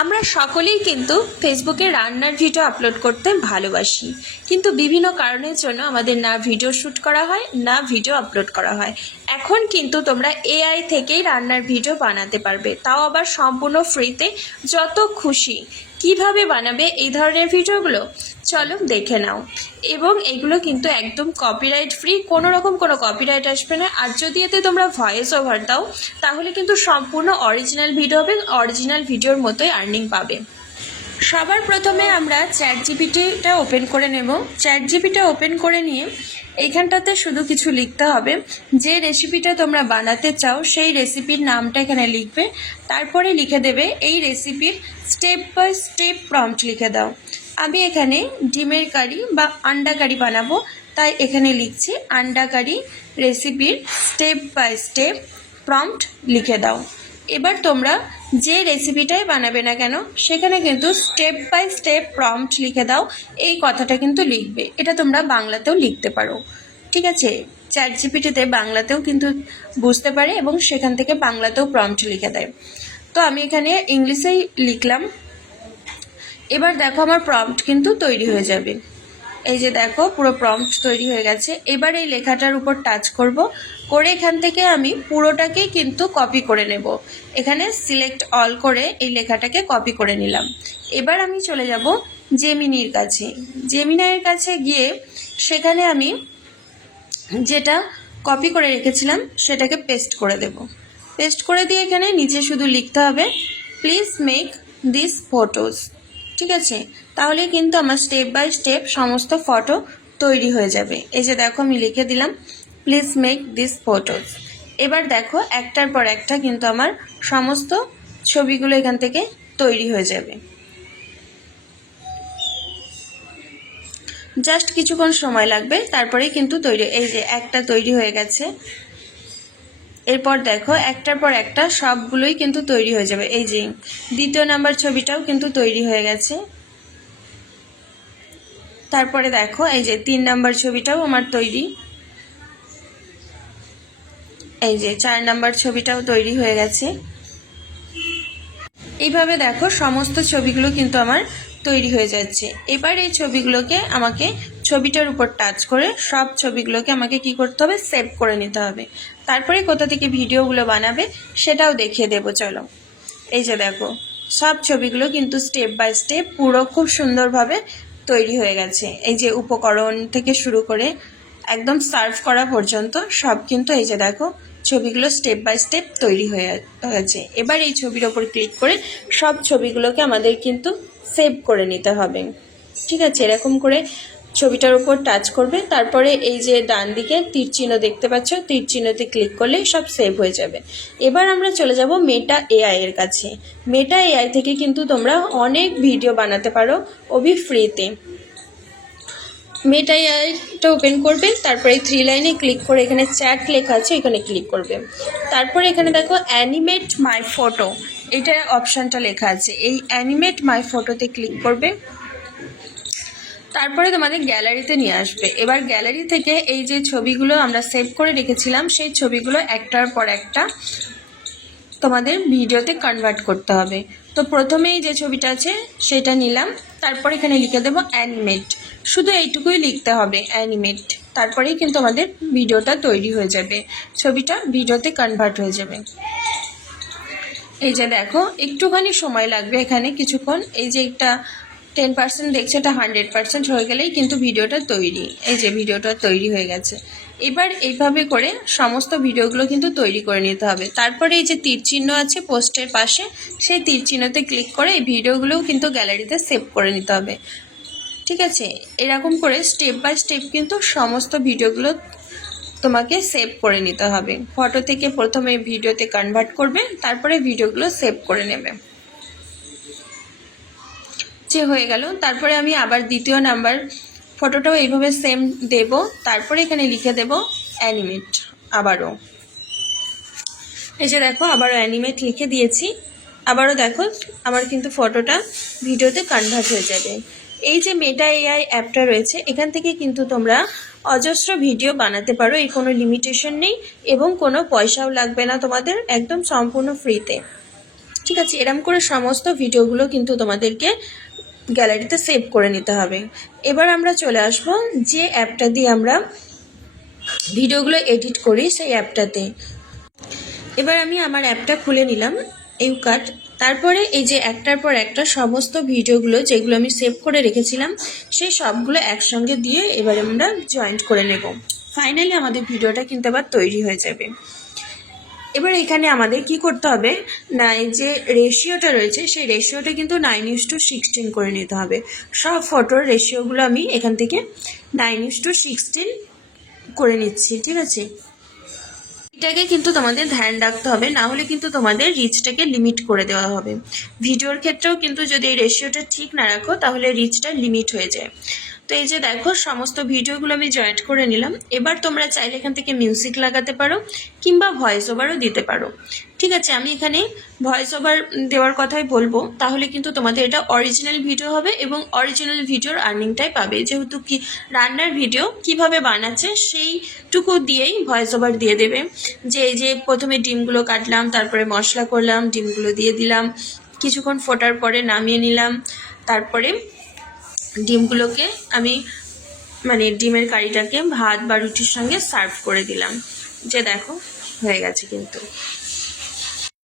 আমরা সকলেই কিন্তু ফেসবুকে রান্নার ভিডিও আপলোড করতে ভালোবাসি, কিন্তু বিভিন্ন কারণের জন্য আমাদের না ভিডিও শ্যুট করা হয় না ভিডিও আপলোড করা হয়। এখন কিন্তু তোমরা এআই থেকেই রান্নার ভিডিও বানাতে পারবে, তাও আবার সম্পূর্ণ ফ্রিতে। যত খুশি কিভাবে বানাবে এই ধরনের ভিডিওগুলো চলো দেখে নাও। এবং এগুলো কিন্তু একদম কপিরাইট ফ্রি, কোনো রকম কোনো কপিরাইট আসবে না। আর যদি এতে তোমরা ভয়েস ওভার দাও তাহলে কিন্তু সম্পূর্ণ অরিজিনাল ভিডিও হবে, অরিজিনাল ভিডিওর মতোই আর্নিং পাবে। সবার প্রথমে আমরা চ্যাটজিপিটিটা ওপেন করে নেব। চ্যাটজিপিটি ওপেন করে নিয়ে এইখানটাতে শুধু কিছু লিখতে হবে, যে রেসিপিটা তোমরা বানাতে চাও সেই রেসিপির নামটা এখানে লিখবে। তারপরে লিখে দেবে এই রেসিপির স্টেপ বাই স্টেপ প্রম্পট লিখে দাও। আমি এখানে ডিমের কারি বা আন্ডা কারি বানাবো, তাই এখানে লিখছি আন্ডা কারি রেসিপির স্টেপ বাই স্টেপ প্রম্পট লিখে দাও। এবার তোমরা যে রেসিপিটাই বানাবে না কেন সেখানে কিন্তু স্টেপ বাই স্টেপ প্রম্পট লিখে দাও, এই কথাটা কিন্তু লিখবে। এটা তোমরা বাংলাতেও লিখতে পারো, ঠিক আছে? চ্যাটজিপিটিতে বাংলাতেও কিন্তু বুঝতে পারে এবং সেখান থেকে বাংলাতেও প্রম্পট লিখে দেয়। তো আমি এখানে ইংলিশেই লিখলাম। এবার দেখো আমার প্রম্পট কিন্তু তৈরি হয়ে যাবে। এই যে দেখো পুরো প্রম্পট তৈরি হয়ে গেছে। এবার এই লেখাটার উপর টাচ করব, করে এখান থেকে আমি পুরোটাকেই কিন্তু কপি করে নেব। এখানে সিলেক্ট অল করে এই লেখাটাকে কপি করে নিলাম। এবার আমি চলে যাব জেমিনির কাছে। জেমিনির কাছে গিয়ে সেখানে আমি যেটা কপি করে রেখেছিলাম সেটাকে পেস্ট করে দেব। পেস্ট করে দিয়ে এখানে নিচে শুধু লিখতে হবে প্লিজ মেক দিস ফটোজ, ঠিক আছে? তাহলে কিন্তু আমার স্টেপ বাই স্টেপ সমস্ত ফটো তৈরি হয়ে যাবে। এই যে দেখো আমি লিখে দিলাম প্লিজ মেক দিস ফটোজ। এবার দেখো একটার পর একটা কিন্তু আমার সমস্ত ছবিগুলো এখান থেকে তৈরি হয়ে যাবে। জাস্ট কিছুক্ষণ সময় লাগবে, তারপরেই কিন্তু তৈরি। এই যে একটা তৈরি হয়ে গেছে। এরপর দেখো একটার পর একটা সবগুলোই কিন্তু তৈরি হয়ে যাবে। এই যে দ্বিতীয় নাম্বার ছবিটাও কিন্তু তৈরি হয়ে গেছে। তারপরে দেখো এই যে 3 নাম্বার ছবিটাও আমার তৈরি। এই যে 4 নাম্বার ছবিটাও তৈরি হয়ে গেছে। এইভাবে দেখো সমস্ত ছবিগুলো কিন্তু আমার তৈরি হয়ে যাচ্ছে। এবার এই ছবিগুলোকে আমাকে ছবিটার উপর টাচ করে সব ছবিগুলোকে আমাকে কি করতে হবে, সেভ করে নিতে হবে। তারপরে কোথা থেকে ভিডিওগুলো বানাবে সেটাও দেখিয়ে দেবো। চলো এই যে দেখো সব ছবিগুলো কিন্তু স্টেপ বাই স্টেপ পুরো খুব সুন্দরভাবে তৈরি হয়ে গেছে। এই যে উপকরণ থেকে শুরু করে একদম সার্ভ করা পর্যন্ত সব কিন্তু এই যে দেখো ছবিগুলো স্টেপ বাই স্টেপ তৈরি হয়ে গেছে। এবার এই ছবির ওপর ক্লিক করে সব ছবিগুলোকে আমাদের কিন্তু সেভ করে নিতে হবে, ঠিক আছে? এরকম করে ছবিটার উপর টাচ করবে, তারপরে এই যে ডান দিকে তীর চিহ্ন দেখতে পাচ্ছ, তীর চিহ্নতে ক্লিক করলে সব সেভ হয়ে যাবে। এবার আমরা চলে যাব মেটা এআই এর কাছে। মেটা এআই থেকে কিন্তু তোমরা অনেক ভিডিও বানাতে পারো ওবি ফ্রিতে। মেটা এআইটা ওপেন করবে, তারপরে 3 লাইনে ক্লিক করে এখানে চ্যাট লেখা আছে এখানে ক্লিক করবে। তারপরে এখানে দেখো অ্যানিমেট মাই ফটো, এটা অপশানটা লেখা আছে। এই অ্যানিমেট মাই ফটোতে ক্লিক করবে, তারপরে তোমাদের গ্যালারিতে নিয়ে আসবে। এবার গ্যালারি থেকে এই যে ছবিগুলো আমরা সেভ করে রেখেছিলাম সেই ছবিগুলো একটার পর একটা তোমাদের ভিডিওতে কনভার্ট করতে হবে। তো প্রথমেই যে ছবিটা আছে সেটা নিলাম, তারপর এখানে লিখে দেবো অ্যানিমেট। শুধু এইটুকুই লিখতে হবে অ্যানিমেট, তারপরেই কিন্তু আমাদের ভিডিওটা তৈরি হয়ে যাবে, ছবিটা ভিডিওতে কনভার্ট হয়ে যাবে। এই যে দেখো একটুখানি সময় লাগবে এখানে কিছুক্ষণ। এই যে একটা 10% দেখছে, এটা 100% হয়ে গেলেই কিন্তু ভিডিওটা তৈরি। এই যে ভিডিওটা তৈরি হয়ে গেছে। এবার এইভাবে করে সমস্ত ভিডিওগুলো কিন্তু তৈরি করে নিতে হবে। তারপরে এই যে তীর চিহ্ন আছে পোস্টের পাশে, সেই তীর চিহ্নতে ক্লিক করে এই ভিডিওগুলোও কিন্তু গ্যালারিতে সেভ করে নিতে হবে, ঠিক আছে? এরকম করে স্টেপ বাই স্টেপ কিন্তু সমস্ত ভিডিওগুলো তোমাকে সেভ করে নিতে হবে। ফটো থেকে প্রথমে ভিডিওতে কনভার্ট করবে, তারপরে ভিডিওগুলো সেভ করে নেবে। যে হয়ে গেল, তারপরে আমি আবার দ্বিতীয় নাম্বার ফটোটাও এইভাবে সেম দেব, তারপরে এখানে লিখে দেব অ্যানিমেট আবারও। এই যে দেখো আবারও অ্যানিমেট লিখে দিয়েছি। আবারও দেখো আমার কিন্তু ফটোটা ভিডিওতে কনভার্ট হয়ে যাবে। এই যে মেটা এআই অ্যাপটা রয়েছে এখান থেকে কিন্তু তোমরা অজস্র ভিডিও বানাতে পারো, এই কোনো লিমিটেশন নেই এবং কোনো পয়সাও লাগবে না তোমাদের, একদম সম্পূর্ণ ফ্রিতে। ঠিক আছে, এরম করে সমস্ত ভিডিওগুলো কিন্তু তোমাদেরকে গ্যালারিতে সেভ করে নিতে হবে। এবার আমরা চলে আসব যে অ্যাপটা দিয়ে আমরা ভিডিওগুলো এডিট করি সেই অ্যাপটাতে। এবার আমি আমার অ্যাপটা খুলে নিলাম, ইউকাট। তারপরে এই যে একটার পর একটা সমস্ত ভিডিওগুলো যেগুলো আমি সেভ করে রেখেছিলাম সেই সবগুলো একসঙ্গে দিয়ে এবার আমরা জয়েন্ট করে নেব। ফাইনালি আমাদের ভিডিওটা কিন্তু আবার তৈরি হয়ে যাবে। এবার এখানে আমাদের কি করতে হবে না, এই যে রেশিওটা রয়েছে সেই রেশিওটা কিন্তু 9:16 করে নিতে হবে। সব ফটোর রেশিওগুলো আমি এখান থেকে 9:16 করে নিচ্ছি। ঠিক আছে, এটাকে কিন্তু তোমাদের ধ্যান রাখতে হবে, না হলে কিন্তু তোমাদের রিচটাকে লিমিট করে দেওয়া হবে। ভিডিওর ক্ষেত্রেও কিন্তু যদি এই রেশিওটা ঠিক না রাখো তাহলে রিচটা লিমিট হয়ে যায়। তো এই যে দেখো সমস্ত ভিডিওগুলো আমি জয়েন্ট করে নিলাম। এবার তোমরা চাইলে এখান থেকে মিউজিক লাগাতে পারো কিংবা ভয়েস ওভারও দিতে পারো। ঠিক আছে, আমি এখানে ভয়েস ওভার দেওয়ার কথাই বলবো, তাহলে কিন্তু তোমাদের এটা অরিজিনাল ভিডিও হবে এবং অরিজিনাল ভিডিওর আর্নিংটাই পাবে। যেহেতু কি রান্নার ভিডিও কিভাবে বানাচ্ছে সেইটুকু দিয়েই ভয়েস ওভার দিয়ে দেবে, যে এই যে প্রথমে ডিমগুলো কাটলাম, তারপরে মশলা করলাম, ডিমগুলো দিয়ে দিলাম, কিছুক্ষণ ফোটার পরে নামিয়ে নিলাম, তারপরে ডিমগুলোকে আমি ডিমের কারিটাকে ভাত বা রুটির সঙ্গে সার্ভ করে দিলাম। যে দেখো হয়ে গেছে কিন্তু।